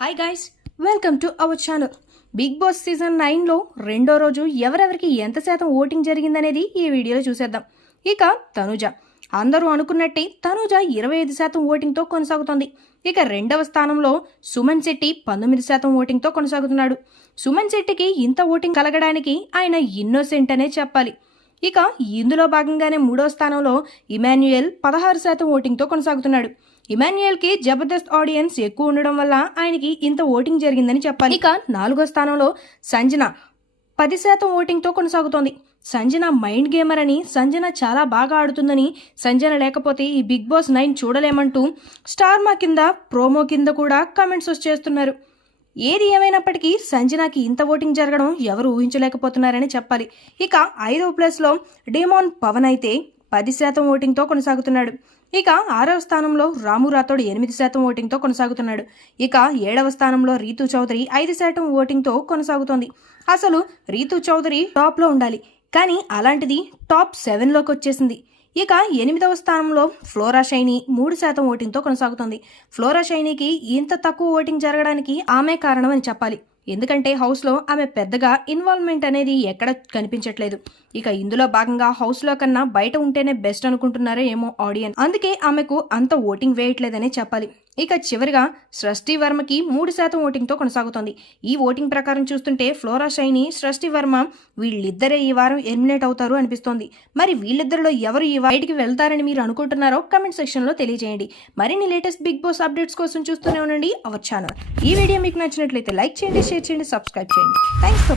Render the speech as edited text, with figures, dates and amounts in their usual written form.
Hi guys, welcome to our channel. Bigg Boss season 9లో రెండో రోజు ఎవరెవరికి ఎంత శాతం ఓటింగ్ జరిగిందనేది ఈ వీడియోలో చూసేద్దాం. ఇక తనుజ, అందరూ అనుకున్నట్టే తనుజ 25% ఓటింగ్తో కొనసాగుతోంది. ఇక రెండవ స్థానంలో సుమన్ శెట్టి 19% ఓటింగ్తో కొనసాగుతున్నాడు. సుమన్ శెట్టికి ఇంత ఓటింగ్ కలగడానికి ఆయన ఇన్నోసెంట్ అనే చెప్పాలి. ఇక ఇందులో భాగంగానే మూడో స్థానంలో ఇమాన్యుయల్ 16% ఓటింగ్తో కొనసాగుతున్నాడు. ఇమాన్యుయల్కి జబర్దస్త్ ఆడియన్స్ ఎక్కువ ఉండడం వల్ల ఆయనకి ఇంత ఓటింగ్ జరిగిందని చెప్పాలి. ఇక నాలుగో స్థానంలో సంజన 10% ఓటింగ్తో కొనసాగుతోంది. సంజన మైండ్ గేమర్ అని, సంజన చాలా బాగా ఆడుతుందని, సంజన లేకపోతే ఈ బిగ్ బాస్ 9 చూడలేమంటూ స్టార్ మా కింద ప్రోమో కింద కూడా కామెంట్స్ వచ్చేస్తున్నారు. ఏది ఏమైనప్పటికీ సంజనాకి ఇంత ఓటింగ్ జరగడం ఎవరు ఊహించలేకపోతున్నారని చెప్పాలి. ఇక 5వ ప్లేస్లో డేమోన్ పవన్ అయితే 10% ఓటింగ్తో కొనసాగుతున్నాడు. ఇక 6వ స్థానంలో రాము రాథోడ్ 8% ఓటింగ్తో కొనసాగుతున్నాడు. ఇక 7వ స్థానంలో రీతూ చౌదరి 5% ఓటింగ్తో కొనసాగుతోంది. అసలు రీతూ చౌదరి టాప్లో ఉండాలి, కానీ అలాంటిది టాప్ 7లోకి వచ్చేసింది. ఇక 8వ స్థానంలో ఫ్లోరా షైనీ 3% ఓటింగ్తో కొనసాగుతోంది. ఫ్లోరా షైనీకి ఇంత తక్కువ ఓటింగ్ జరగడానికి ఆమె కారణం అని చెప్పాలి. ఎందుకంటే హౌస్లో ఆమె పెద్దగా ఇన్వాల్వ్మెంట్ అనేది ఎక్కడ కనిపించట్లేదు. ఇక ఇందులో భాగంగా హౌస్లో కన్నా బయట ఉంటేనే బెస్ట్ అనుకుంటున్నారో ఏమో ఆడియన్స్, అందుకే ఆమెకు అంత ఓటింగ్ వేయట్లేదనే చెప్పాలి. ఇక చివరిగా సృష్టి వర్మకి 3% ఓటింగ్తో కొనసాగుతోంది. ఈ ఓటింగ్ ప్రకారం చూస్తుంటే ఫ్లోరా షైనీ, సృష్టి వర్మ వీళ్ళిద్దరే ఈ వారం ఎలిమినేట్ అవుతారు అనిపిస్తోంది. మరి వీళ్ళిద్దరిలో ఎవరు ఈ బయటికి వెళ్తారని మీరు అనుకుంటున్నారో కమెంట్ సెక్షన్లో తెలియజేయండి. మరిన్ని లేటెస్ట్ బిగ్ బాస్ అప్డేట్స్ కోసం చూస్తూనే ఉండండి అవర్ ఛానల్. ఈ వీడియో మీకు నచ్చినట్లయితే లైక్ చేయండి, షేర్ చేయండి, సబ్స్క్రైబ్ చేయండి. Thanks for